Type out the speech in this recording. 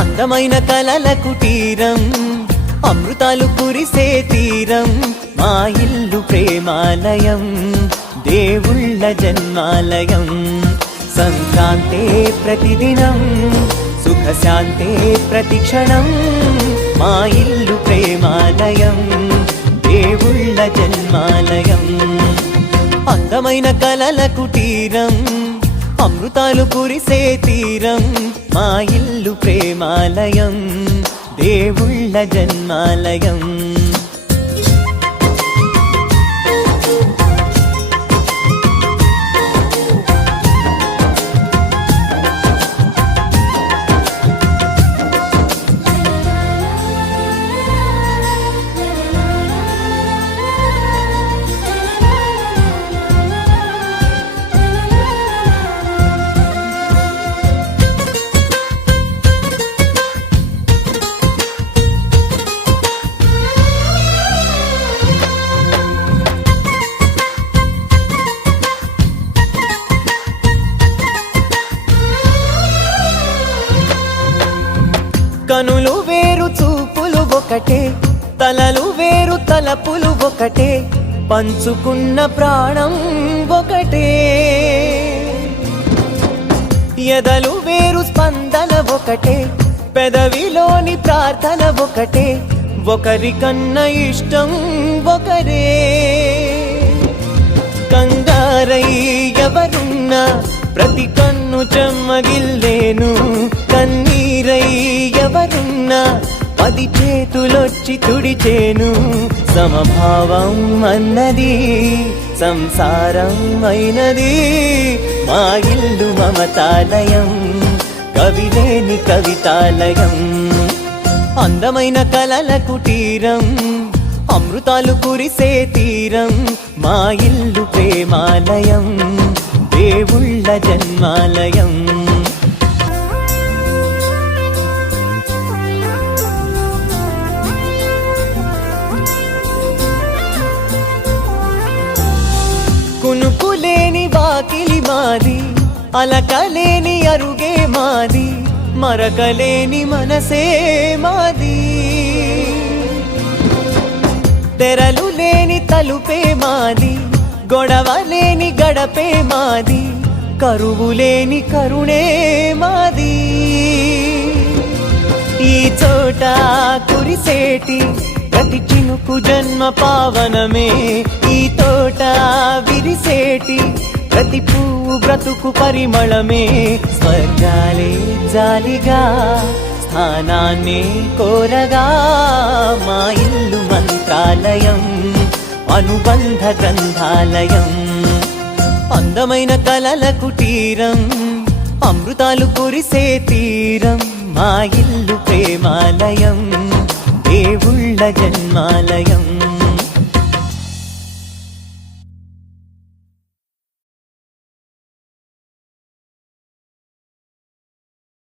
అందమైన కలల కుటీరం, అమృతాలు కురిసే తీరం, మా ఇల్లు ప్రేమాలయం, దేవుళ్ళ జన్మాలయం. సంక్రాంతే ప్రతిదినం, సుఖశాంతే ప్రతిక్షణం, మా ఇల్లు ప్రేమాలయం, దేవుళ్ళ జన్మాలయం. అందమైన కలల కుటీరం, అమృతాలు కురిసే తీరం, మా ఇల్లు ప్రేమాలయం, దేవుళ్ళ జన్మాలయం. కనులు వేరు చూపులు ఒకటే, తలలు వేరు తలపులు ఒకటే, పంచుకున్న ప్రాణం ఒకటే. ఎదలు వేరు స్పందన ఒకటే, పెదవిలోని ప్రార్థన ఒకటే, ఒకరికన్నా ఇష్టం ఒకరే. కంగారై ఎవరున్నా ప్రతి కన్ను చెమ్మగిల్లేను, కన్నీరై ఎవరున్నా 10 చేతులొచ్చి తుడిచేను. సమభావం అన్నది సంసారం అయినది, మా ఇల్లు మమతాలయం, కవిలేని కవితాలయం. అందమైన కలల కుటీరం, అమృతాలు కురిసే తీరం, మా ఇల్లు ప్రేమాలయం, దేవుళ్ళ జన్మాలయం. కునుకులేని వాకిలి మాది, అలకలేని అరుగే మాది, మరకలేని మనసే మాది. తెరలు లేని తలుపే మాది, గొడవ లేని గడపే మాది, కరువు లేని కరుణే మాది. ఈ చోట కురిసేటి ప్రతి చినుకు జన్మ పావనమే, ఈ తోట విరిసేటి ప్రతి పువ్వు బ్రతుకు పరిమళమే. స్వర్గాలే జాలిగా స్థానాన్ని కోరగా, మా ఇల్లు మంత్రాలయం, అనుబంధ గ్రంథాలయం. అందమైన కలల కుటీరం, అమృతాలు కురిసే తీరం, మా ఇల్లు ప్రేమాలయం, దేవుళ్ళ జన్మాలయం.